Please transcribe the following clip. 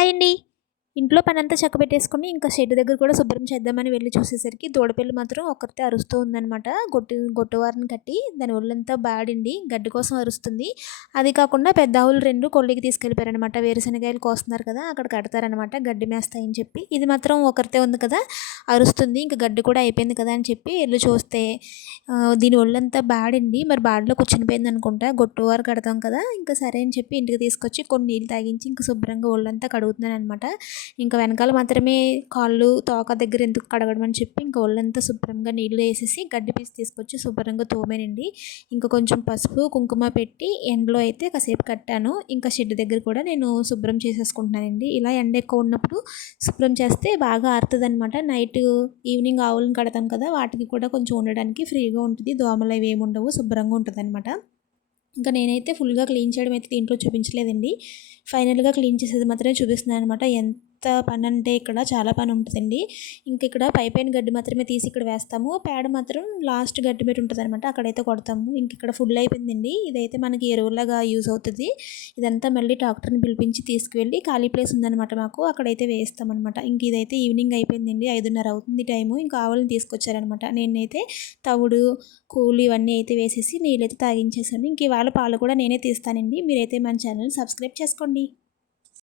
Hi అండి ఇంట్లో పని అంతా చక్కబెట్టేసుకుని ఇంకా షెడ్ దగ్గర కూడా శుభ్రం చేద్దామని వెళ్ళి చూసేసరికి దూడపిల్ల మాత్రం ఒకరితే అరుస్తూ ఉందనమాట గొట్టు గొట్టువారిని కట్టి దాని ఒళ్ళంతా బాడిండి గడ్డి కోసం అరుస్తుంది. అది కాకుండా పెద్ద ఆవులు రెండు కొల్లికి తీసుకెళ్ళిపోయారనమాట వేరుశనగాయలు కోస్తున్నారు కదా అక్కడ కడతారనమాట గడ్డి మేస్తాయని చెప్పి. ఇది మాత్రం ఒకరితే ఉంది కదా అరుస్తుంది ఇంకా గడ్డి కూడా అయిపోయింది కదా అని చెప్పి వెళ్ళి చూస్తే దీని ఒళ్ళంతా బాడిండి మరి బాడిలో కూర్చునిపోయింది అనుకుంటా గొట్టువారు కడతాం కదా ఇంకా సరే అని చెప్పి ఇంటికి తీసుకొచ్చి కొన్ని నీళ్ళు తాగించి ఇంకా శుభ్రంగా ఒళ్ళంతా కడుగుతున్నాను అనమాట ఇంకా వెనకాల మాత్రమే కాళ్ళు తోక దగ్గర ఎందుకు కడగడం అని చెప్పి ఇంకా ఒళ్ళంతా శుభ్రంగా నీళ్ళు వేసేసి గడ్డి పీసి తీసుకొచ్చి శుభ్రంగా తోమేనండి. ఇంకా కొంచెం పసుపు కుంకుమ పెట్టి ఎండలో అయితే కాసేపు కట్టాను. ఇంకా షెడ్ దగ్గర కూడా నేను శుభ్రం చేసేసుకుంటున్నానండి. ఇలా ఎండ ఎక్కువ ఉన్నప్పుడు శుభ్రం చేస్తే బాగా ఆరుతుంది అనమాట నైట్ ఈవినింగ్ ఆవులను కడతాం కదా వాటికి కూడా కొంచెం ఉండడానికి ఫ్రీగా ఉంటుంది. దోమలు అవి ఏమి ఉండవు శుభ్రంగా ఉంటుంది అనమాట ఇంకా నేనైతే ఫుల్గా క్లీన్ చేయడం అయితే దీంట్లో చూపించలేదండి. ఫైనల్గా క్లీన్ చేసేది మాత్రమే చూపిస్తున్నాను అనమాట ఎంత ఎంత పని అంటే ఇక్కడ చాలా పని ఉంటుందండి ఇంక ఇక్కడ పైపైన గడ్డి మాత్రమే తీసి ఇక్కడ వేస్తాము. పేడ మాత్రం లాస్ట్ గడ్డి మీద ఉంటుంది అనమాట అక్కడైతే కొడతాము. ఇంక ఇక్కడ ఫుల్ అయిపోయిందండి. ఇదైతే మనకి ఎరువులాగా యూజ్ అవుతుంది. ఇదంతా మళ్ళీ డాక్టర్ని పిలిపించి తీసుకువెళ్ళి ఖాళీ ప్లేస్ ఉందనమాట మాకు. అక్కడైతే వేస్తామన్నమాట ఇంక ఇదైతే ఈవినింగ్ అయిపోయిందండి. ఐదున్నర అవుతుంది టైము. ఇంకా ఆవులను తీసుకొచ్చారనమాట నేనైతే తవుడు కూలి ఇవన్నీ అయితే వేసేసి నీళ్ళైతే తాగించేసాను ఇంక ఇవాళ పాలు కూడా నేనే తీస్తానండి. మీరైతే మన ఛానల్ సబ్స్క్రైబ్ చేసుకోండి.